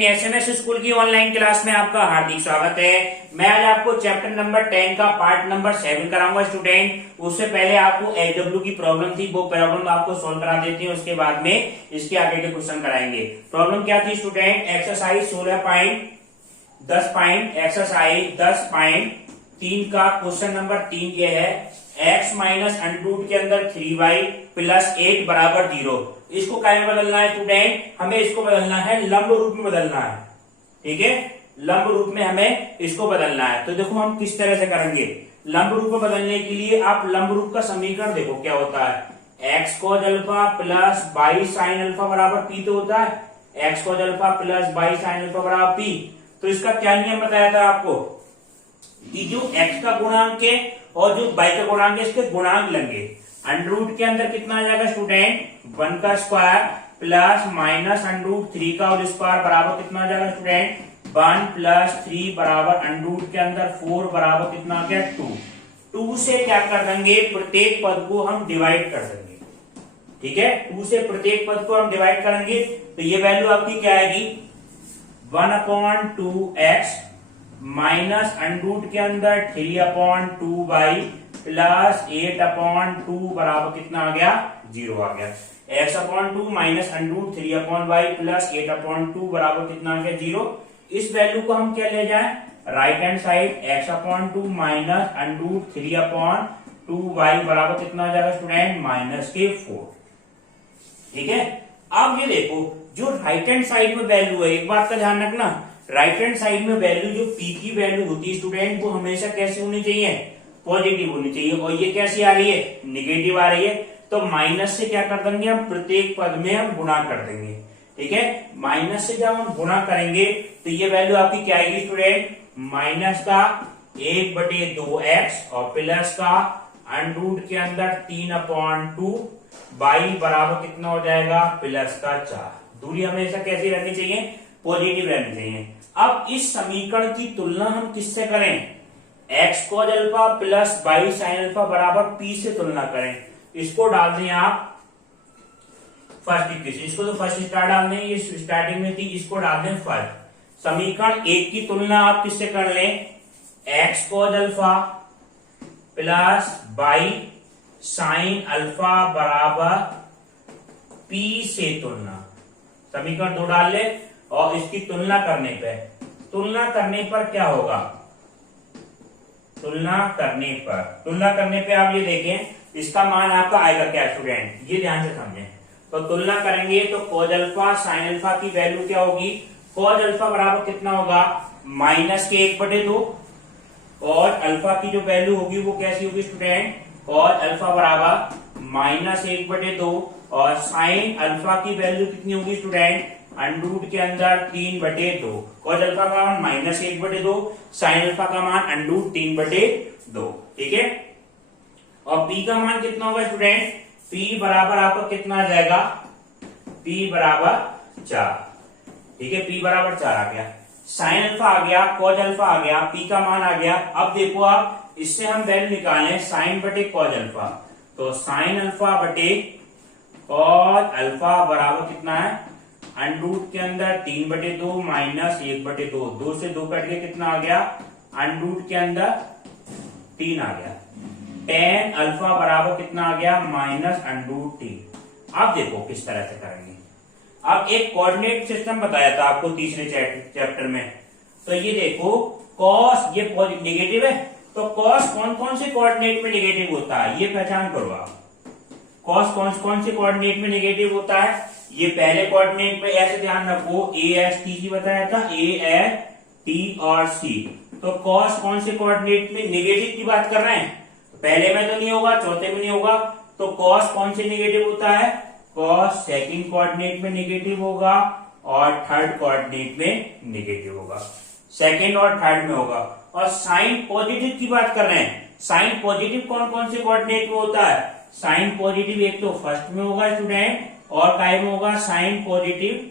Student, SMS school की online class में आपका हार्दिक स्वागत है। मैं आज आपको चैप्टर नंबर 10 का पार्ट नंबर 7 कराऊंगा स्टूडेंट। उससे पहले आपको एचडब्ल्यू की प्रॉब्लम थी, वो प्रॉब्लम आपको सोल्व करा देते हैं, उसके बाद में इसके आगे के क्वेश्चन कराएंगे। प्रॉब्लम क्या थी स्टूडेंट? एक्सरसाइज 16.10.3 का क्वेश्चन नंबर 3 ये है, x माइनस अंडरूट के अंदर 3y प्लस 8 बराबर 0। इसको क्या में बदलना है स्टूडेंट? हमें इसको बदलना है लंब रूप में बदलना है। ठीक है, लंब रूप में हमें इसको बदलना है। तो देखो हम किस तरह से करेंगे। लंब रूप में बदलने के लिए आप लंब रूप का समीकरण देखो क्या होता है। x cos alpha plus y sine alpha बराबर p तो होता है। x cos alpha plus y sine alpha बराबर p। तो इसका क्या नियम बताया था आपको कि जो x का गुणांक है और जो y का गुणांक है, इसके गुणांक लेंगे। अंडरूट के अंदर कितना आ जाएगा स्टूडेंट? 1 का स्क्वायर प्लस माइनस अंडरूट 3 का होल स्क्वायर बराबर कितना आ जाएगा स्टूडेंट? 1 प्लस 3 बराबर अंडरूट के अंदर 4 बराबर कितना आ गया? 2। 2 से क्या कर देंगे? प्रत्येक पद को हम डिवाइड कर देंगे। ठीक है, 2 से प्रत्येक पद को हम डिवाइड करेंगे तो ये वैल्यू आपकी क्या आएगी? 1/2x माइनस अंडरूट के अंदर 3/2y प्लस 8/2 बराबर कितना आ गया? 0 आ गया। x/2 minus under root 3/y plus 8/2 बराबर कितना आ गया? 0। इस वैल्यू को हम क्या ले जाएं? Right hand side x/2 minus under root 3/2y बराबर कितना आ जाएगा स्टूडेंट? -4। ठीक है, अब ये देखो जो राइट हैंड साइड में वैल्यू है, एक बात का ध्यान रखना, राइट हैंड साइड में वैल्यू जो p की वैल्यू होती है स्टूडेंट, वो हमेशा कैसी होनी चाहिए? पॉजिटिव होनी चाहिए। और ये कैसी आ रही है? निगेटिव आ रही है। तो माइनस से क्या कर देंगे? हम प्रत्येक पद में हम गुणा कर देंगे। ठीक है, माइनस से जब हम गुणा करेंगे तो ये वैल्यू आपकी क्या आएगी स्टूडेंट? माइनस का 1/2x और प्लस का अंडरूट के अंदर 3/2 y बराबर कितना हो जाएगा? प्लस का 4। दूरी हमेशा कैसी रहनी चाहिए? पॉजिटिव रहनी चाहिए। अब इस समीकरण की तुलना हम किससे करें? x cos alpha plus y sine alpha बराबर p से तुलना करें। इसको डाल दें आप फर्स्ट इक्वेशन, इसको तो फर्स्ट स्टार डाल दें, ये स्टार्टिंग में थी, इसको डाल दें फर्स्ट। समीकरण 1 की तुलना आप किससे कर लें? x cos alpha plus y sine alpha बराबर p से तुलना। समीकरण 2 डाल ले और इसकी तुलना करने पर क्या होगा? तुलना करने पे आप ये देखें, इसका मान आपका आएगा क्या स्टूडेंट? ये ध्यान से समझें। तो तुलना करेंगे तो cos अल्फा साइन अल्फा की वैल्यू क्या होगी? cos अल्फा बराबर कितना होगा? -1/2 और अल्फा की जो वैल्यू होगी वो कैसी होगी स्टूडेंट? cos अल्फा बराबर -1/2 और साइन अल्फा की वैल्यू कितनी होगी स्टूडेंट? अंडरूट के अंदर 3/2। cos अल्फा का मान -1/2, साइन अल्फा का मान अंडरूट 3/2। ठीक है, और p का मान कितना होगा स्टूडेंट? p बराबर आपका कितना आ जाएगा? p बराबर 4। ठीक है, p बराबर 4 आ गया। साइन अल्फा आ गया, cos अल्फा आ गया, p का मान आ गया। अब देखो आप इससे हम वैल्यू निकालें साइन बटे cos अल्फा। तो साइन अल्फा बटे cos अल्फा बराबर कितना है? अंडरूट के अंदर 3/2 माइनस 1/2। 2 से 2 कट के कितना आ गया? अंडरूट के अंदर 3 आ गया। tan अल्फा बराबर कितना आ गया? -√3। अब देखो किस तरह से करेंगे। अब एक कोऑर्डिनेट सिस्टम बताया था आपको तीसरे चैप्टर में। तो ये देखो cos ये नेगेटिव है, तो cos कौन कौन से कोऑर्डिनेट में नेगेटिव होता है ये पहचान करो आप। cos कौन से कोऑर्डिनेट में नेगेटिव होता है? ये पहले कोऑर्डिनेट में ऐसे ध्यान रखो, a s t जी बताया था, a s t और c। तो cos कौन से कोऑर्डिनेट में नेगेटिव की बात कर रहे हैं? पहले में तो नहीं होगा, चौथे में नहीं होगा। तो cos कौन से नेगेटिव होता है? cos सेकंड कोऑर्डिनेट में नेगेटिव होगा और थर्ड कोऑर्डिनेट में नेगेटिव होगा। सेकंड और थर्ड में होगा। और साइन पॉजिटिव की बात कर रहे हैं। साइन पॉजिटिव कौन कौन से कोऑर्डिनेट में होता है? साइन पॉजिटिव एक तो फर्स्ट में होगा स्टूडेंट, और काय में होगा? साइन पॉजिटिव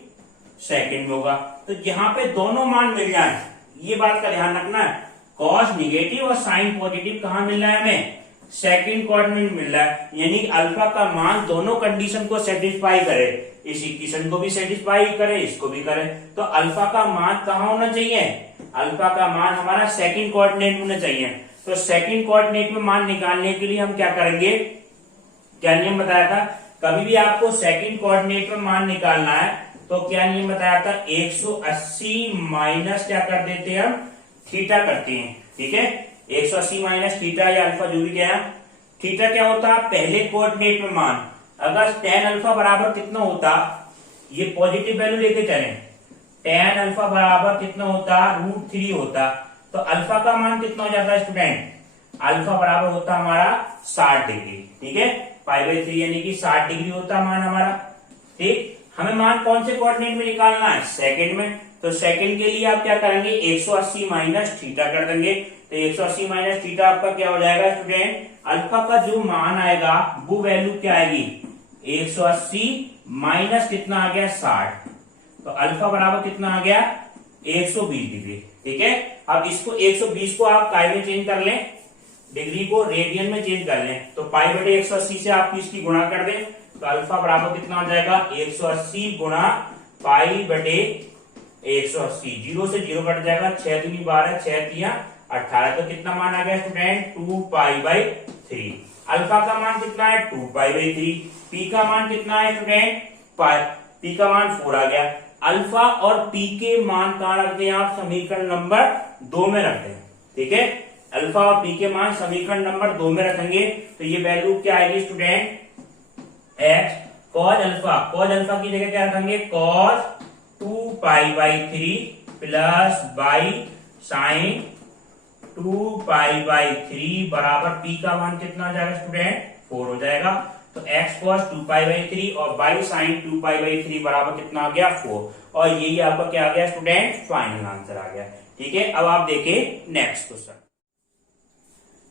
सेकंड में होगा। तो यहाँ पे दोनों मान मिल जाए, ये बात का ध्यान रखना है। cos निगेटिव और साइन पॉजिटिव कहाँ मिल रहा है हमें? सेकंड कोऑर्डिनेट मिल रहा है, यानी अल्फा का मान दोनों कंडीशन को सेटिस्फाई करे, इस इक्वेशन को भी सेटिस्फाई करे, इसको भी करे। तो अल्फा का मान कहाँ होना चाहिए, अल्फा का मान हमारा सेकंड कोऑर्डिनेट होना चाहिए। तो सेकंड कोऑर्डिनेट में मान निकालने के लिए हम क्या करेंगे, क्या नियम बताया था, कभी भी आपको सेकंड कोऑर्डिनेट में मान निकालना है तो क्या नियम बताया था, 180 माइनस क्या कर देते हैं हम, थीटा करते हैं। ठीक है, 180 माइनस थीटा या अल्फा जो भी क्या है। थीटा क्या होता है, पहले कोऑर्डिनेट में मान, अगर tan अल्फा बराबर कितना होता, ये पॉजिटिव वैल्यू लेके चले, tan अल्फा बराबर कितना होता, √3 होता, तो अल्फा का मान कितना हो जाता है स्टूडेंट, अल्फा बराबर होता हमारा 60 डिग्री। ठीक है, π/3 यानी कि 60 डिग्री होता मान हमारा। ठीक, हमें मान कौन से कोऑर्डिनेट में निकालना है, सेकंड में। तो सेकंड के लिए आप क्या करेंगे, 180 माइनस थीटा कर देंगे। तो 180 माइनस थीटा आपका क्या हो जाएगा स्टूडेंट, अल्फा का जो मान आएगा वो वैल्यू क्या आएगी, 180 माइनस कितना आ गया 60, तो अल्फा बराबर कितना आ गया 120 डिग्री। ठीक है, अब इसको 120 को आप काय में चेंज कर लें, डिग्री को रेडियन में चेंज कर लें, तो π/180 से आप इसकी गुणा कर दें, तो अल्फा बराबर कितना हो जाएगा 180 गुणा π/180, 0 से 0 कट जाएगा, 6 दूनी 12, 6 तिया 18, तो कितना मान आ गया स्टूडेंट 2π/3। अल्फा का मान कितना है 2π/3, पी का मान कितना है स्टूडेंट, पी का मान 4 आ गया। अल्फा और पी के मान कहाँ रखते हैं आप, समीकरण नंबर 2 में रखते हैं। ठीक है, अल्फा और पी के मान समीकरण नंबर 2 में रखेंगे, तो ये वैल्यू क्या आएगी स्टूडेंट, x cos अल्फा की जगह क्या रखेंगे, cos 2π/3 प्लस बाई साइन 2π/3 बराबर पी का मान कितना आ जाएगा स्टूडेंट 4 हो जाएगा। तो x cos 2π/3 और बाई साइन 2π/3 बराबर कितना आ गया 4, और यही आपका क्या आ गया स्टूडेंट, फाइनल आंसर आ गया। ठीक है, अब आप देखें नेक्स्ट क्वेश्चन।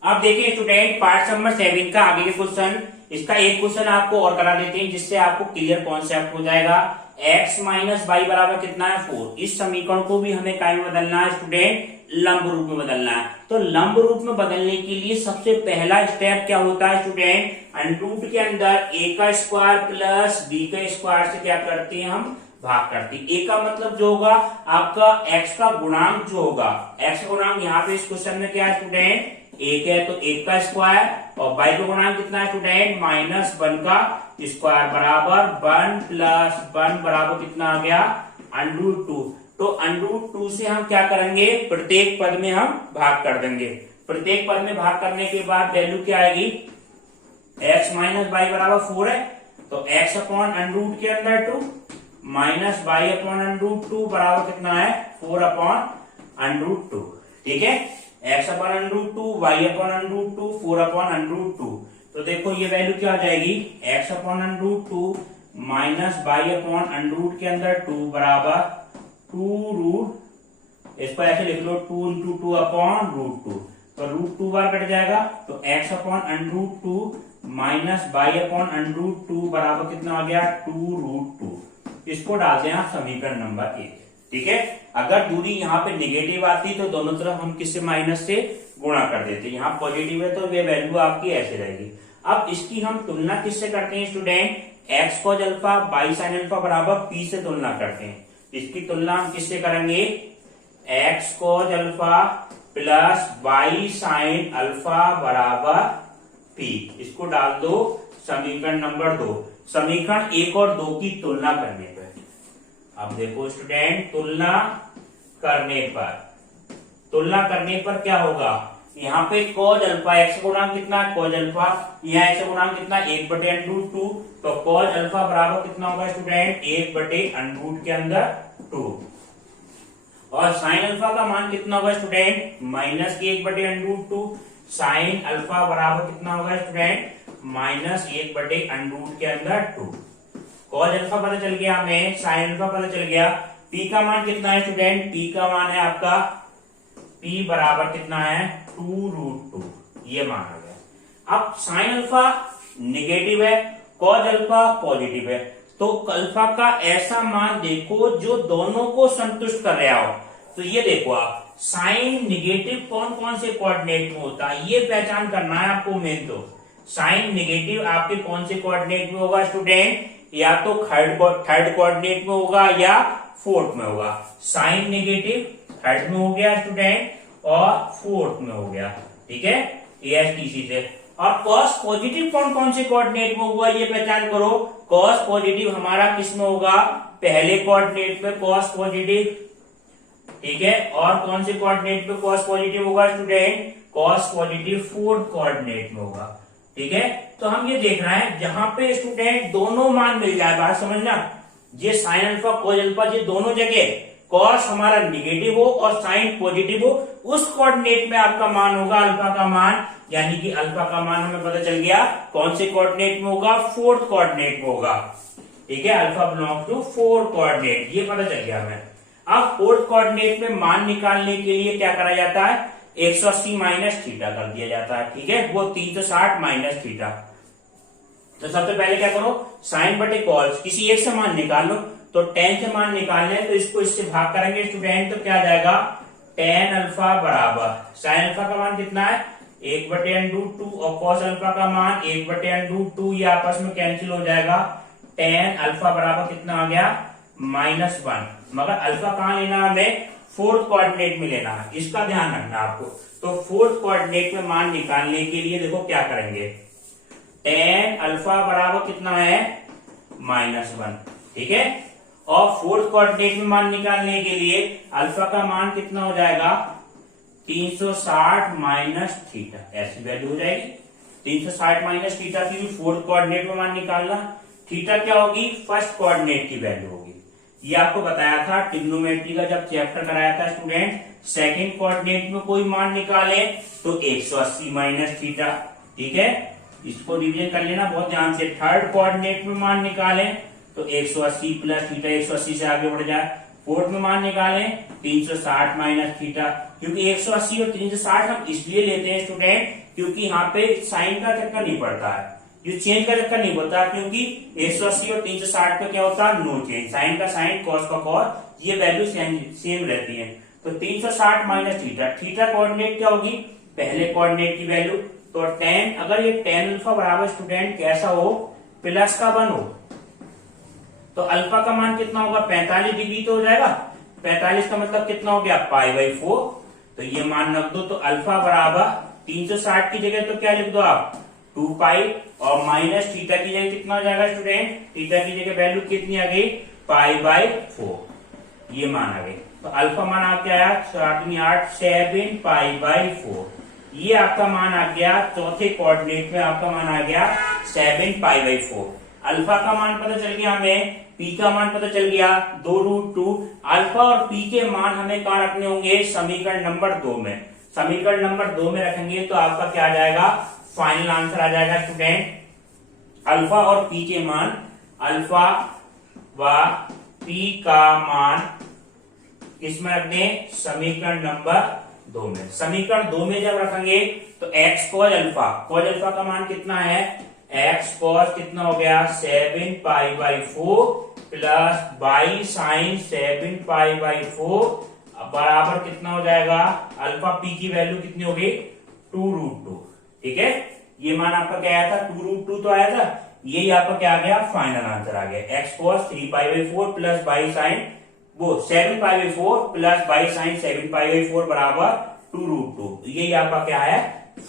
अब देखिए स्टूडेंट पार्ट नंबर 7 का आगे के क्वेश्चन, इसका एक क्वेश्चन आपको और करा देते हैं जिससे आपको क्लियर कॉन्सेप्ट हो जाएगा। x माइनस वाई बराबर कितना है 4, इस समीकरण को भी हमें काय में बदलना है स्टूडेंट, लंब रूप में बदलना है। तो लंब रूप में बदलने के लिए सबसे पहला स्टेप क्या होता है स्टूडेंट, अंडरूट के अंदर a का स्क्वायर प्लस b का स्क्वायर से क्या करते हैं हम, भाग करते हैं। a का मतलब जो होगा आपका x का गुणांक जो होगा, x का गुणांक यहाँ पे इस क्वेश्चन में क्या है स्टूडेंट, 1 है, तो 1 का स्क्वायर, और y का गुणांक कितना है स्टूडेंट, -1 का स्क्वायर बराबर 1 प्लस 1 बराबर कितना आ गया √2। तो √2 से हम क्या करेंगे, प्रत्येक पद में हम भाग कर देंगे। प्रत्येक पद में भाग करने के बाद वैल्यू क्या आएगी, x माइनस वाई बराबर 4 है, तो x अपॉन √2 के अंदर 2 माइनस वाई अपॉन √2 बराबर कितना है 4 अपॉन √2। ठीक है, x upon √2 y upon √2 4 upon √2, तो देखो ये वैल्यू क्या हो जाएगी, x upon √2 minus y upon √2 के अंदर 2 बराबर 2 इसको ऐसे लिख लो 2 इंटू 2 अपॉन √2, तो √2 बार कट जाएगा, तो x upon √2 minus y upon √2 बराबर कितना आ गया 2√2। इसको डालते हैं आप समीकरण नंबर 1। ठीक है, अगर दूरी यहाँ पे नेगेटिव आती तो दोनों तरफ हम किससे माइनस से गुणा कर देते, यहाँ पॉजिटिव है तो ये वैल्यू आपकी ऐसे रहेगी। अब इसकी हम तुलना किससे करते हैं student, x cos alpha by sine alpha बराबर p से तुलना करते हैं। इसकी तुलना हम किससे करेंगे, x cos alpha plus by sine alpha बराबर p, इसको डाल दो समीकरण नंबर 2, समीकरण 1 और 2 की तुलना करने पर। अब देखो स्टूडेंट तुलना करने पर क्या होगा, यहाँ पे cos अल्फा x गुणांक कितना है cos अल्फा, यहाँ x गुणांक कितना 1/√2, तो cos अल्फा बराबर कितना होगा स्टूडेंट 1/√2 के अंदर 2, और साइन अल्फा का मान कितना होगा स्टूडेंट -1/√2, साइन अल्फा बराबर कितना होगा स्टूडेंट -1/√2 के अंदर 2। cos अल्फा पता चल गया हमें, साइन अल्फा पता चल गया, p का मान कितना है स्टूडेंट, p का मान है आपका p बराबर कितना है 2√2, ये मान आ गया। अब साइन अल्फा निगेटिव है, cos अल्फा पॉजिटिव है, तो अल्फा का ऐसा मान देखो जो दोनों को संतुष्ट कर रहा हो। तो ये देखो आप, साइन निगेटिव कौन कौन से कोऑर्डिनेट में होता है ये पहचान करना है आपको मेन। तो साइन निगेटिव आपके कौन से कोऑर्डिनेट में होगा स्टूडेंट, या तो थर्ड कोऑर्डिनेट में होगा या फोर्थ में होगा। साइन निगेटिव थर्ड में हो गया स्टूडेंट और फोर्थ में हो गया, ठीक है, ASTC से। और कॉस पॉजिटिव कौन कौन से कोऑर्डिनेट में होगा ये पहचान करो। कॉस पॉजिटिव हमारा किस में होगा, पहले कोऑर्डिनेट में कॉस पॉजिटिव, ठीक है। और कौन से कोऑर्डिनेट पे कॉस पॉजिटिव होगा student, cos positive fourth coordinate में होगा, ठीक है। तो हम ये देख रहे हैं जहां पे स्टूडेंट दोनों मान मिल जाए, बात समझना, ये साइन अल्फा कोस अल्फा ये दोनों जगह कॉस हमारा निगेटिव हो और साइन पॉजिटिव हो, उस कोऑर्डिनेट में आपका मान होगा अल्फा का मान, यानी कि अल्फा का मान हमें पता चल गया कौन से कोऑर्डिनेट में होगा, फोर्थ कोऑर्डिनेट में होगा, ठीक है। Alpha belong to fourth coordinate, ये पता चल गया हमें। अब फोर्थ कोऑर्डिनेट में मान निकालने के लिए क्या करा जाता है, 180 माइनस थीटा कर दिया जाता है, ठीक है, वो 360 माइनस थीटा। तो सबसे पहले क्या करो, साइन बटे कॉस किसी एक से मान निकाल लो। तो tan से मान निकालने तो इसको इससे भाग करेंगे स्टूडेंट, तो क्या आ जाएगा, tan अल्फा बराबर साइन अल्फा का मान कितना है 1/√2 और कॉस अल्फा का मान 1/√2, ये आपस में कैंसिल हो जाएगा। tan अल्फा बराबर कितना आ गया, -1। मगर अल्फा कहाँ लेना है हमें, फोर्थ कोऑर्डिनेट में लेना है, इसका ध्यान रखना आपको। तो फोर्थ कोऑर्डिनेट में मान निकालने के लिए देखो क्या करेंगे, tan अल्फा बराबर कितना है, -1, ठीक है। और फोर्थ कोऑर्डिनेट में मान निकालने के लिए अल्फा का मान कितना हो जाएगा, 360 माइनस थीटा, ऐसी वैल्यू हो जाएगी। 360 माइनस थीटा की भी फोर्थ कोऑर्डिनेट में मान निकालना। थीटा क्या होगी, फर्स्ट कोऑर्डिनेट की वैल्यू होगी। ये आपको बताया था ट्रिग्नोमेट्री का जब चैप्टर कराया था स्टूडेंट, सेकंड कोऑर्डिनेट में कोई मान निकाले तो 180 माइनस थीटा, ठीक है, इसको रिवीजन कर लेना बहुत ध्यान से। थर्ड कोऑर्डिनेट में मान निकाले तो 180 प्लस थीटा, 180 से आगे बढ़ जाए। फोर्थ में मान निकाले 360 माइनस थीटा, क्योंकि 180 और 360 हम इसलिए लेते हैं स्टूडेंट क्योंकि यहाँ पे साइन का चक्कर नहीं पड़ता है, जो चेंज का चक्कर नहीं होता, क्योंकि 180 और 360 पे क्या होता है, नो चेंज, साइन का साइन कॉस का कॉस, ये वैल्यू सेम रहती है। तो 360 माइनस थीटा, थीटा कोऑर्डिनेट क्या होगी, पहले कोऑर्डिनेट की वैल्यू। तो tan, अगर ये tan अल्फा बराबर स्टूडेंट कैसा हो, प्लस का 1 हो, तो अल्फा का मान कितना होगा, 45 डिग्री तो हो जाएगा। 45 का मतलब कितना हो गया, π/4। तो ये मान रख दो, तो अल्फा बराबर 360 की जगह तो क्या लिख दो आप, 2π, और माइनस थीटा की जगह कितना हो जाएगा स्टूडेंट, थीटा की जगह वैल्यू कितनी आ गई, π/4, ये मान आ गई। तो अल्फा मान आ गया 7π/4, ये आपका मान आ गया चौथे कोऑर्डिनेट में, आपका मान आ गया 7π/4। अल्फा का मान पता चल गया हमें, पी का मान पता चल गया 2√2। अल्फा और पी के मान हमें कहाँ रखने होंगे, समीकरण नंबर 2 में। समीकरण नंबर 2 में रखेंगे तो आपका क्या आ जाएगा, फाइनल आंसर आ जाएगा स्टूडेंट। अल्फा और पी के मान, अल्फा व पी का मान किसमें रख दें, समीकरण नंबर 2 में। समीकरण 2 में जब रखेंगे तो x cos अल्फा का मान कितना है, x cos कितना हो गया, 7π/4 प्लस y sin 7π/4 बराबर कितना हो जाएगा, अल्फा पी की वैल्यू कितनी हो गई, 2√2, ठीक है। ये मान आपका क्या आया था, 2√2 तो आया था, यही आपका क्या आ गया, फाइनल आंसर आ गया। x cos 3π/4 plus y sin वो 7π/4 प्लस y sin 7π/4 बराबर 2√2, यही आपका क्या है,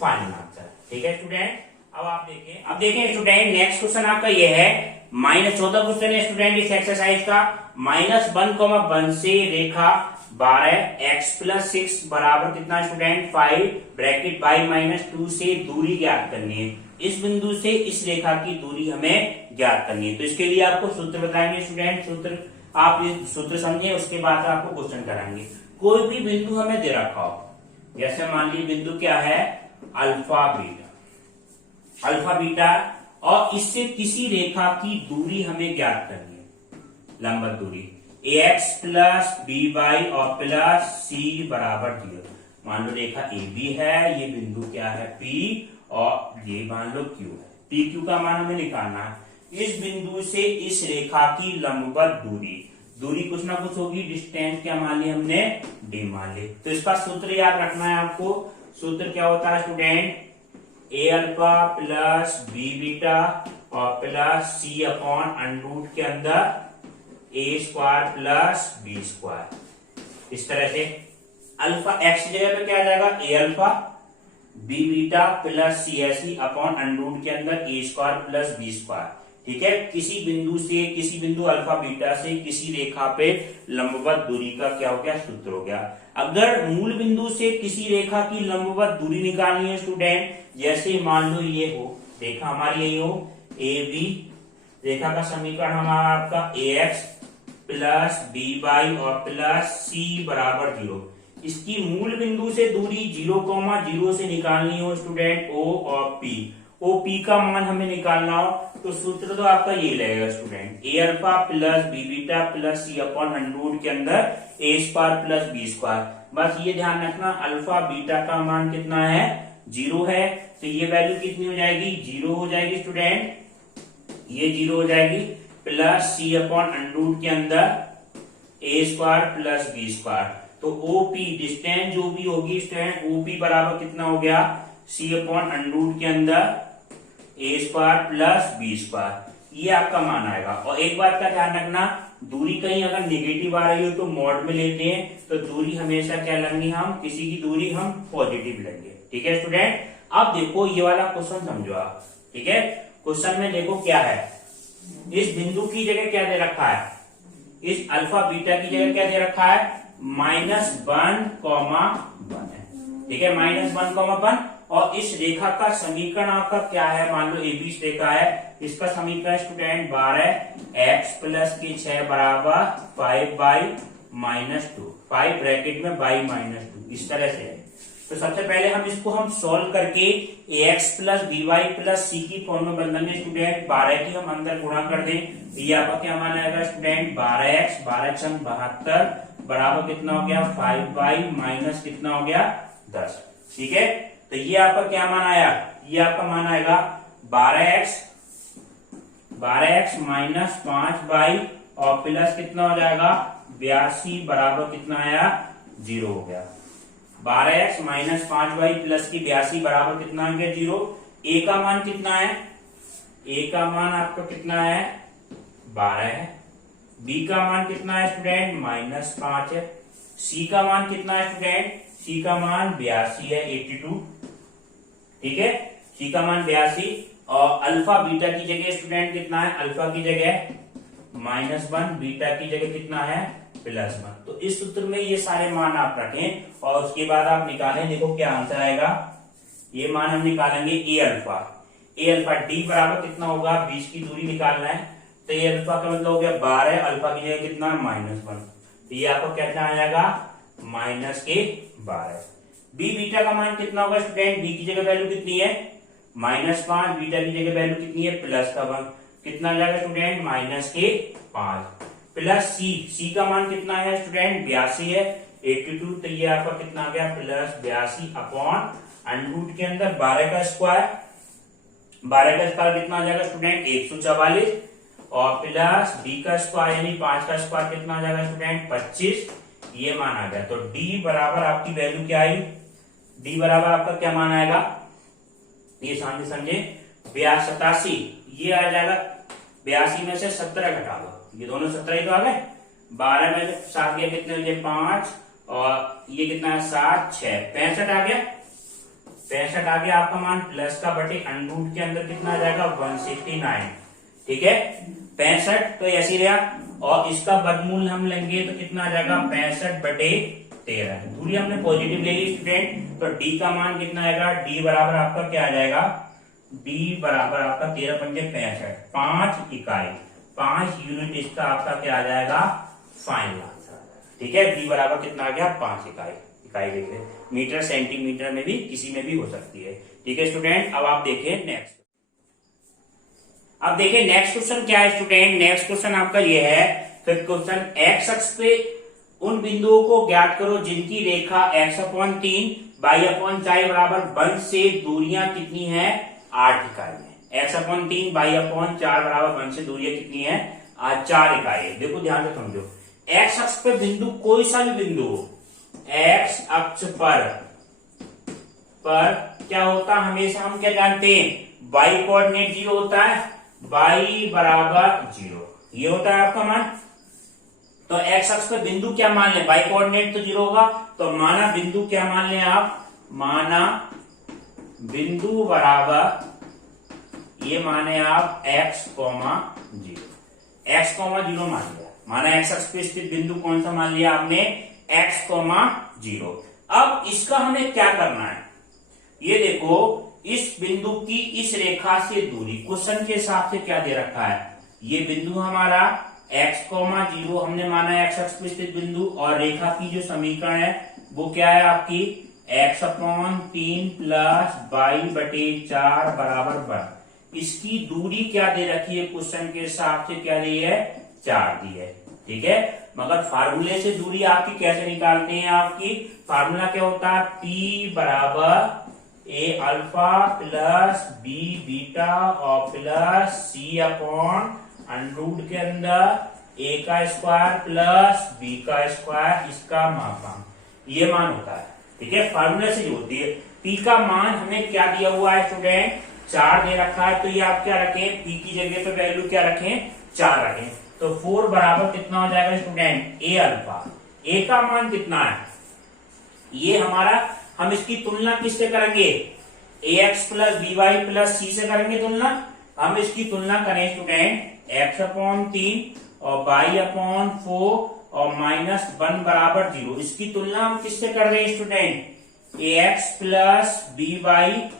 फाइनल आंसर, ठीक है स्टूडेंट। अब देखें स्टूडेंट, नेक्स्ट क्वेश्चन आपका ये है, -14 क्वेश्चन है स्टूडेंट इस एक्सरसाइज का। -1,1 से रेखा 12x + 6 बराबर कितना स्टूडेंट, 5 ब्रैकेट y-2 से दूरी ज्ञात करनी है। इस बिंदु से इस रेखा की दूरी हमें ज्ञात करनी है। तो इसके लिए आपको सूत्र बताएंगे स्टूडेंट, सूत्र आप ये सूत्र समझे, उसके बाद आपको क्वेश्चन कराएंगे। कोई भी बिंदु हमें दे रखा हो, जैसे मान लीजिए बिंदु क्या है, अल्फा बीटा, और इससे किसी रेखा की दूरी हमें ज्ञात करनी है, लंबवत दूरी ax + by और प्लस c बराबर 0। मान लो रेखा AB है, ये बिंदु क्या है P, और ये मान लो Q है। PQ का मान हमें निकालना है। इस बिंदु से इस रेखा की लंबवत दूरी, दूरी कुछ ना कुछ होगी, डिस्टेंस क्या मान ली हमने, डी मान ली। तो इसका सूत्र याद रखना है आपको। सूत्र क्या होता है student, A alpha plus B beta और प्लस सी अपॉन अंडर के अंदर A square plus B square. इस तरह से अल्फा एक्स जगह पे क्या आ जाएगा, ए अल्फा बी बीटा प्लस सी ऐसी अपॉन अंडर के अंदर A square plus B square. ठीक है, किसी बिंदु अल्फा बीटा से किसी रेखा पे लंबवत दूरी का क्या हो गया, सूत्र हो गया। अगर मूल बिंदु से किसी रेखा की लंबवत दूरी निकालनी है स्टूडेंट, जैसे मान लो ये हो रेखा हमारी, यही हो ए बी, रेखा का समीकरण हमारा आपका ए एक्स प्लस बी वाई और प्लस सी बराबर 0। इसकी मूल बिंदु से दूरी 0,0 से निकालनी हो स्टूडेंट, ओ और पी। ओ पी का मान हमें निकालना हो तो सूत्र तो आपका ये लगेगा student, A alpha plus B beta plus C upon under के अंदर A square plus B square. बस ये ध्यान रखना अल्फा बीटा का मान कितना है, 0 है, तो ये वैल्यू कितनी हो जाएगी, 0 हो जाएगी स्टूडेंट, ये 0 हो जाएगी, प्लस सी अपॉन अंडर के अंदर A square plus B square. तो ओपी डिस्टेंस जो भी होगी स्टूडेंट, ओपी बराबर कितना हो गया, सी अपॉन अंडर के अंदर A square plus B square. ये आपका मान आएगा। और एक बात का ध्यान रखना, दूरी कहीं अगर नेगेटिव आ रही हो तो मॉड में लेते हैं, तो दूरी हमेशा क्या लेंगे हम, किसी की दूरी हम पॉजिटिव लेंगे। ठीक है स्टूडेंट, अब देखो ये वाला क्वेश्चन समझो आप। ठीक है, क्वेश्चन में देखो क्या है, इस बिंदु की जगह क्या दे रखा है, इस अल्फा बीटा की जगह क्या दे रखा है, -1,1 है। ठीक है, -1,1 और इस रेखा का समीकरण आपका क्या है, मान लो एबी रेखा है, इसका समीकरण स्टूडेंट 12x प्लस के 6 बराबर 5/-2, 5 ब्रैकेट में बाई -2, इस तरह से है। तो सबसे पहले हम इसको सोल्व करके ax plus B Y plus C की फॉर्म में बदलेंगे स्टूडेंट। 12 की हम अंदर गुणा कर दें, ये आपका क्या मान आएगा स्टूडेंट, 12x 72 बराबर कितना हो गया, 5/- कितना हो गया, 10। ठीक है, तो ये आपका क्या मान आया, ये आपका मान आएगा 12x माइनस 5 और प्लस कितना हो जाएगा 82 बराबर कितना आया, 0 हो गया। 12x माइनस 5 प्लस की 82 बराबर कितना आ गया, 0। ए का मान कितना है, ए का मान आपका कितना है, 12 है। बी का मान कितना है स्टूडेंट, -5 है। सी का मान कितना है स्टूडेंट, सी का मान 82 है, 82। ठीक है, सी का मान 82 और अल्फा बीटा की जगह स्टूडेंट कितना है, अल्फा की जगह -1, बीटा की जगह कितना है, +1। तो इस सूत्र में ये सारे मान आप रखें और उसके बाद आप निकालें, देखो क्या आंसर आएगा। ये मान हम निकालेंगे ए अल्फा डी बराबर कितना होगा, 20 की दूरी निकालना है, तो ये अल्फा का मतलब हो गया 12, अल्फा की जगह कितना -1, तो ये आपको क्या आ जाएगा, -12। बी बीटा का मान कितना होगा स्टूडेंट, बी की जगह वैल्यू कितनी है, -5, बीटा की जगह वैल्यू कितनी है, +1, कितना जाएगा स्टूडेंट, -5 प्लस सी का मान कितना है स्टूडेंट, 82 है, 82, तो ये आपका कितना आ गया, +82 अपॉन अंडर के अंदर 12 का स्क्वायर, 12 का स्क्वायर कितना आ जाएगा स्टूडेंट, 144 और प्लस बी का स्क्वायर यानी 5 का स्क्वायर कितना आ जाएगा स्टूडेंट, 25। ये मान आ गया। तो डी बराबर आपकी वैल्यू क्या आई, डी बराबर आपका क्या मान आएगा, ये सामने समझे, 87। ये आ जाएगा 82 में से 17 घटा दो, ये दोनों 17 ही तो आ गए, 12 में से 7 गया कितने हो गए, 5 और ये कितना है 7, 6, 65 आ गया, 65 आ गया आपका मान, प्लस का बटे अंडर के अंदर कितना आ जाएगा 169। ठीक है, 65 तो ऐसी रहा और इसका वर्गमूल हम लेंगे तो कितना आ जाएगा 65/13। दूरी हमने पॉजिटिव ले ली स्टूडेंट, तो डी का मान कितना आएगा, डी बराबर आपका क्या आ जाएगा, डी बराबर आपका 13 पंजे 65, 5 इकाई 5 यूनिट इसका आपका क्या आ जाएगा, फाइनल आंसर। ठीक है, डी बराबर कितना आ गया, 5 इकाई देख रहे, मीटर सेंटीमीटर में भी किसी में भी हो सकती है। ठीक है स्टूडेंट, अब आप देखें नेक्स्ट। अब देखिए नेक्स्ट क्वेश्चन क्या है स्टूडेंट, नेक्स्ट क्वेश्चन आपका ये है, फिर क्वेश्चन एक्स अक्ष पे उन बिंदुओं को ज्ञात करो जिनकी रेखा x/3 y/4 बराबर 1 से दूरियां कितनी है, 8 इकाई है। x/3 y/4 बराबर 1 से दूरियां कितनी है, 4 इकाई है। देखो ध्यान से समझो, एक्स अक्ष पे बिंदु कोई सा भी बिंदु हो, एक्स अक्ष पर क्या होता है, हमेशा हम क्या जानते हैं, y कोऑर्डिनेट 0 होता है, y बराबर 0 ये होता है आपका मान। तो एक्स अक्ष पे बिंदु क्या मान लें, y कोऑर्डिनेट तो 0 होगा, तो माना बिंदु क्या मान लें आप, माना बिंदु बराबर ये माने आप x, 0 x, 0 मान लिया, माना एक्स अक्ष पे स्थित बिंदु कौन सा मान लिया आपने, x, 0। अब इसका हमें क्या करना है, ये देखो इस बिंदु की इस रेखा से दूरी क्वेश्चन के हिसाब से क्या दे रखा है, ये बिंदु हमारा x, 0 हमने माना है एक्स अक्ष पे स्थित बिंदु, और रेखा की जो समीकरण है वो क्या है आपकी, x/3 प्लस y/4 बराबर 1। इसकी दूरी क्या दे रखी है क्वेश्चन के हिसाब से, क्या दी है, 4 दी है, ठीक है। मगर फार्मूले से दूरी आपकी कैसे निकालते हैं, आपकी फार्मूला क्या होता है, P बराबर ए अल्फा प्लस बी बीटा और प्लस सी अपॉन अंडरूट के अंदर ए का स्क्वायर प्लस बी का स्क्वायर, इसका मापांक, ये मान होता है, ठीक है। फार्मूले से जो होती है, पी का मान हमें क्या दिया हुआ है स्टूडेंट, 4 दे रखा है, तो ये आप क्या रखें, पी की जगह पे वैल्यू क्या रखें, 4 रखें। तो 4 बराबर कितना हो जाएगा स्टूडेंट, ए अल्फा, ए का मान कितना है, ये हमारा, हम इसकी तुलना किससे करेंगे, ax plus B Y plus C से करेंगे तुलना। हम इसकी तुलना करें स्टूडेंट, x/3 और y/4 और -1 बराबर 0, इसकी तुलना हम किससे कर रहे हैं student, ax plus B y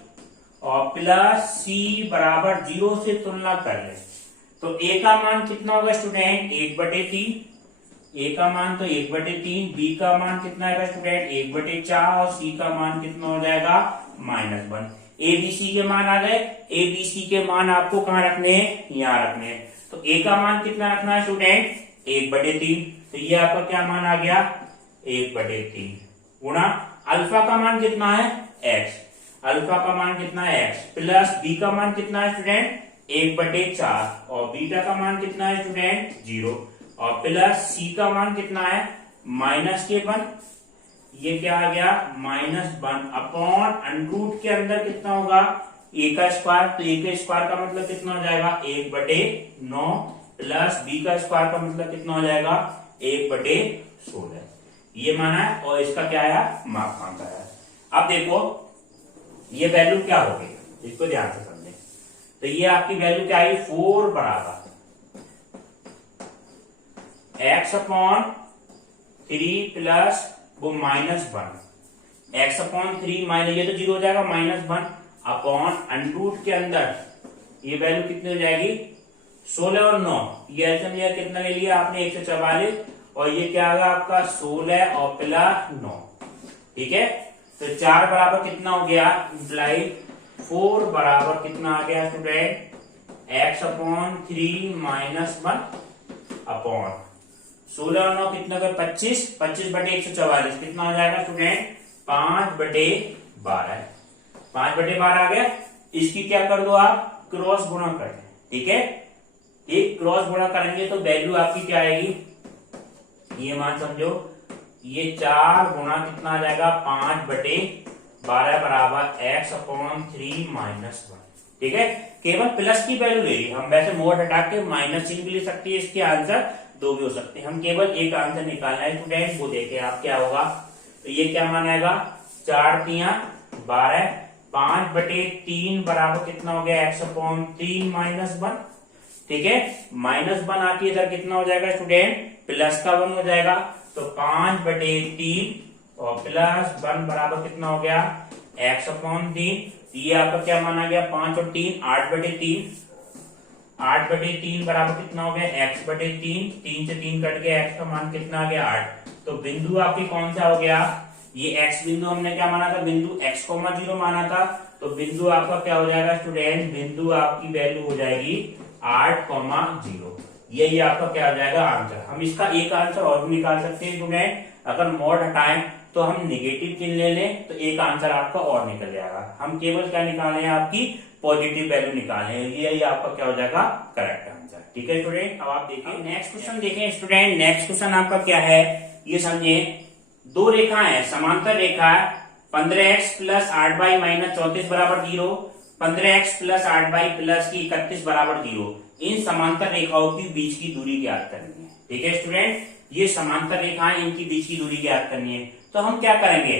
और प्लस सी बराबर 0 से तुलना कर ले। तो a का मान कितना होगा स्टूडेंट, 1/3, a का मान तो 1/3, b का मान कितना है स्टूडेंट 1/4 और c का मान कितना हो जाएगा -1। a b c के मान आ गए, a b c के मान आपको कहाँ रखने हैं, यहाँ रखने हैं। तो a का मान कितना रखना है स्टूडेंट 1/3, तो ये आपका क्या मान आ गया 1/3 गुणा अल्फा का मान कितना है x, अल्फा का मान कितना है x प्लस b का मान कितना है स्टूडेंट 1/4 और बीटा का मान कितना है स्टूडेंट 0 और प्लस c का मान कितना है -1, ये क्या आ गया -1 अपॉन अंडरूट के अंदर कितना होगा a का स्क्वायर, तो a का स्क्वायर का मतलब कितना हो जाएगा 1/9 प्लस b का स्क्वायर का मतलब कितना हो जाएगा 1/16, ये माना है और इसका क्या आया मापांक आया। अब देखो ये वैल्यू क्या होगी, इसको ध्यान से समझें। तो ये आपकी वैल्यू क्या आई 4 बराबर x/3 प्लस वो -1, x/3 माइनस ये तो 0 हो जाएगा -1 अपॉन अंडरूट के अंदर ये वैल्यू कितनी हो जाएगी 16 और 9, ये एल्सियम लिया कितना ले लिया आपने 144 और ये क्या आ गया आपका 16 और प्लस 9, ठीक है। तो 4 बराबर कितना हो गया इम्प्लाई 4 बराबर कितना आ गया स्टूडेंट x/3 -1 अपॉन 16 और 9 कितना कर 25, 25/144 कितना हो जाएगा स्टूडेंट 5/12, 5/12 आ गया। इसकी क्या कर दो आप क्रॉस गुणा कर दें, ठीक है। एक क्रॉस गुणा करेंगे तो वैल्यू आपकी क्या आएगी, ये मान समझो ये 4 गुणा कितना आ जाएगा 5/12 बराबर x/3 -1, ठीक है। केवल प्लस की वैल्यू ले ली, हम वैसे मोड हटा के माइनस चिन्ह भी ले सकते हैं, इसके आंसर 2 भी हो सकते हैं। हम केवल एक आंसर निकालना है स्टूडेंट, वो देखें आप क्या होगा। तो ये क्या मान आएगा 4 तिया 12, 5/3 बराबर कितना हो गया x/3 -1, ठीक है। -1 आके इधर कितना हो जाएगा स्टूडेंट प्लस का 1 हो जाएगा, तो 5/3 और प्लस 1 बराबर कितना हो गया x/3, ये आपका क्या माना गया 5 और 3 8/3, 8/3 बराबर कितना हो गया x/3, 3 से 3 कट गया x का मान कितना आ गया 8। तो बिंदु आपकी कौन सा हो गया, ये x बिंदु हमने क्या माना था बिंदु x,0 माना था, तो बिंदु आपका क्या हो जाएगा स्टूडेंट, बिंदु आपकी वैल्यू हो जाएगी 8,0। यही आपका क्या हो जाएगा आंसर। हम इसका एक आंसर और भी निकाल सकते हैं स्टूडेंट, अगर मोड हटाएं तो हम नेगेटिव चिन्ह ले लें तो एक आंसर आपका और निकल जाएगा। हम केवल क्या निकाले हैं आपकी पॉजिटिव वैल्यू निकालें। ये आपका क्या हो जाएगा करेक्ट आंसर। ठीक है स्टूडेंट, अब आप देखिए नेक्स्ट क्वेश्चन देखें स्टूडेंट। नेक्स्ट क्वेश्चन आपका क्या है ये समझे। दो रेखा है, समांतर रेखा है 15x प्लस 8y माइनस 34 बराबर 0, 15x प्लस 8y प्लस की 31 बराबर 0। इन समांतर रेखाओं की बीच की दूरी ज्ञात करनी है। ठीक है स्टूडेंट, ये समांतर रेखा है, इनकी बीच की दूरी ज्ञात करनी है। तो हम क्या करेंगे,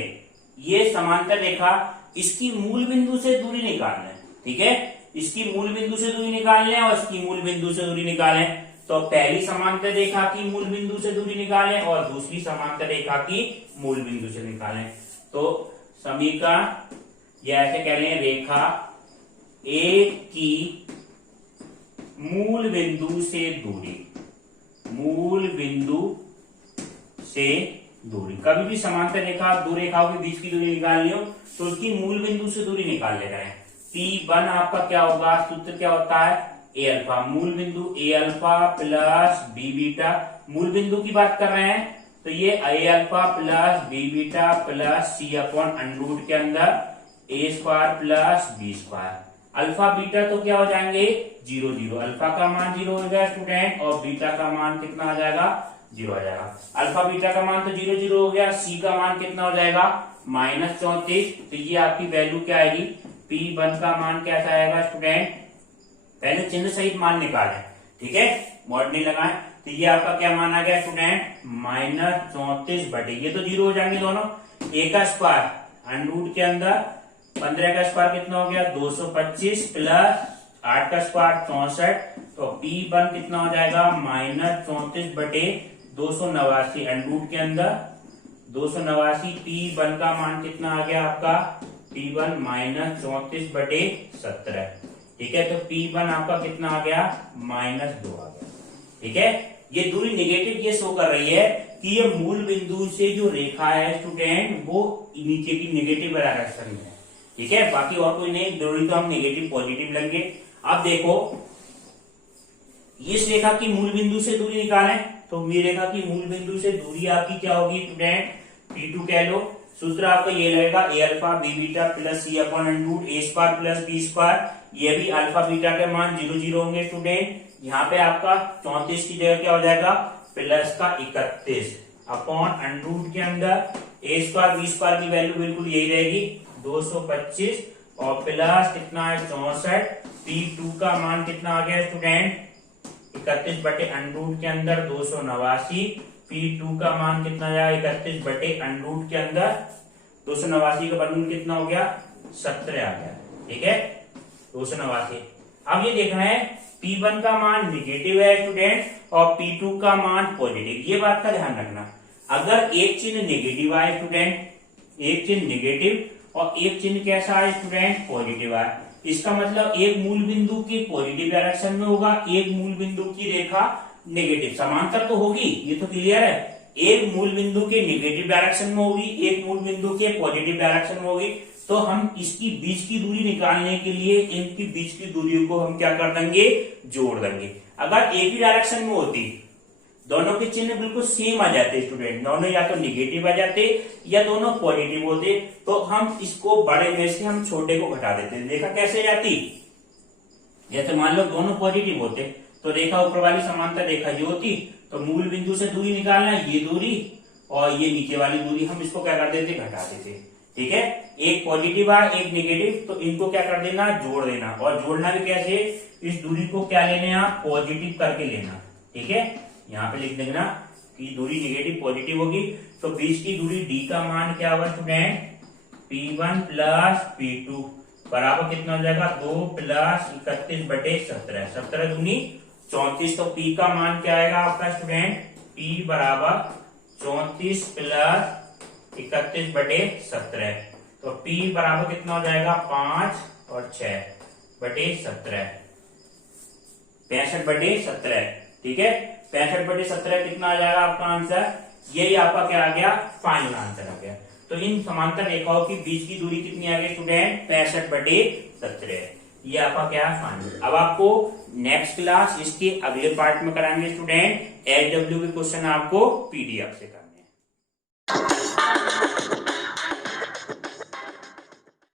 ये समांतर रेखा इसकी मूल बिंदु से दूरी निकालना है। ठीक है, इसकी मूल बिंदु से दूरी निकालने और इसकी मूल बिंदु से दूरी निकालें। तो पहली समांतर रेखा की मूल बिंदु से दूरी निकालें और दूसरी समांतर रेखा की मूल बिंदु से निकालें। तो समीकरण या ऐसे कह लें रेखा ए की मूल बिंदु से दूरी, मूल बिंदु से दूरी। कभी भी समांतर रेखा दो रेखाओं के बीच की दूरी निकालनी हो तो उसकी मूल बिंदु से दूरी निकाल लेना है। P1 आपका क्या होगा, सूत्र क्या होता है ए अल्फा, मूल बिंदु A alpha plus B beta. मूल बिंदु की बात कर रहे हैं तो ये A alpha plus B beta plus C upon under root के अंदर A square plus B square. Alpha beta तो क्या हो जाएंगे 0 0, अल्फा का मान 0 हो जाएगा स्टूडेंट और बीटा का मान कितना आ जाएगा 0 आ जाएगा। अल्फा बीटा का मान तो 0 0 हो गया, सी का मान कितना हो जाएगा -34। तो ये आपकी वैल्यू क्या आएगी, P1 का मान कैसा आएगा स्टूडेंट, पहले चिन्ह सहित मान निकालें। ठीक है, मॉड नहीं लगाएं। तो ये आपका क्या मान आ गया स्टूडेंट -34 बटे, ये तो 0 हो जाएंगे दोनों। ए का स्क्वायर अंडरूट के अंदर 15 का स्क्वायर कितना हो गया 225 प्लस 8 का स्क्वायर 64। तो P1 कितना हो जाएगा -34 बटे 289 अंडरूट के अंदर 289। P1 का मान कितना आ गया आपका P1 -34 बटे 17। ठीक है, तो P1 आपका कितना आ गया -2 आ गया। ठीक है, ये दूरी नेगेटिव ये शो कर रही है कि ये मूल बिंदु से जो रेखा है स्टूडेंट वो नीचे की नेगेटिव डायरेक्शन में है। ठीक है, बाकी और कोई नहीं, दूरी तो हम नेगेटिव पॉजिटिव लेंगे। अब देखो इस रेखा की मूल बिंदु से दूरी निकालें तो मेरी रेखा की मूल बिंदु से दूरी आपकी क्या होगी स्टूडेंट P2 कह लो। सूत्र आपका ये लगेगा ए alpha B beta plus C upon under root ए स्क्वायर प्लस बी स्क्वायर। ये भी अल्फा बीटा के मान 0 0 होंगे स्टूडेंट। यहाँ पे आपका 34 की जगह क्या हो जाएगा प्लस का 31 अपॉन अंडरूट के अंदर ए स्क्वायर बी स्क्वायर की वैल्यू बिल्कुल यही रहेगी 225 और प्लस कितना है 64। P2 का मान कितना आ गया स्टूडेंट 31 बटे अंडरूट के अंदर 289। P2 का मान कितना आया 31 बटे अंडरूट के अंदर 289 का वर्गमूल कितना हो गया 17 आ गया। ठीक है, 289। अब ये देखना है P1 का मान निगेटिव है स्टूडेंट और P2 का मान पॉजिटिव। ये बात का ध्यान रखना, अगर एक चिन्ह नेगेटिव आए स्टूडेंट, एक चिन्ह नेगेटिव और एक चिन्ह कैसा है स्टूडेंट पॉजिटिव आए, इसका मतलब एक मूल बिंदु की पॉजिटिव डायरेक्शन में होगा, एक मूल बिंदु की रेखा नेगेटिव। समांतर तो होगी, ये तो क्लियर है। एक मूल बिंदु के नेगेटिव डायरेक्शन में होगी, एक मूल बिंदु के पॉजिटिव डायरेक्शन में होगी। तो हम इसकी बीच की दूरी निकालने के लिए इनकी बीच की दूरी को हम क्या कर देंगे जोड़ देंगे। अगर एक ही डायरेक्शन में होती दोनों के चिन्ह बिल्कुल सेम आ जाते स्टूडेंट, दोनों या तो निगेटिव आ जाते या दोनों पॉजिटिव होते, तो हम इसको बड़े में से हम छोटे को घटा देते। रेखा कैसे जाती, जैसे मान लो दोनों पॉजिटिव होते तो रेखा ऊपर वाली समांतर रेखा ये होती, तो मूल बिंदु से दूरी निकालना ये दूरी और ये नीचे वाली दूरी हम इसको क्या कर देते घटा देते। ठीक है, एक पॉजिटिव है एक नेगेटिव, तो इनको क्या कर देना जोड़ देना। और जोड़ना भी कैसे, इस दूरी को क्या लेने आप पॉजिटिव करके लेना। ठीक है, यहाँ पे लिख देना कि दूरी नेगेटिव पॉजिटिव होगी तो बीच की दूरी d का मान क्या होगा स्टूडेंट P1 प्लस P2 बराबर कितना हो जाएगा 2 प्लस 31 बटे 17। 17 दूनी 34। तो P का मान क्या आएगा आपका स्टूडेंट P बराबर 34 प्लस 31 बटे 17। तो P बराबर कितना हो जाएगा 5 और 6 बटे 17, 65 बटे 17। ठीक है, 65 बटे 17 कितना आ जाएगा आपका आंसर, यही आपका क्या आ गया फाइनल आंसर आ गया। तो इन समांतर रेखाओं की बीच की दूरी कितनी आ गई स्टूडेंट 65 बटे 17। ये आपका क्या है फाइनल। अब आपको नेक्स्ट क्लास इसके अगले पार्ट में कराएंगे स्टूडेंट एचडब्ल्यू के क्वेश्चन आपको पीडीएफ से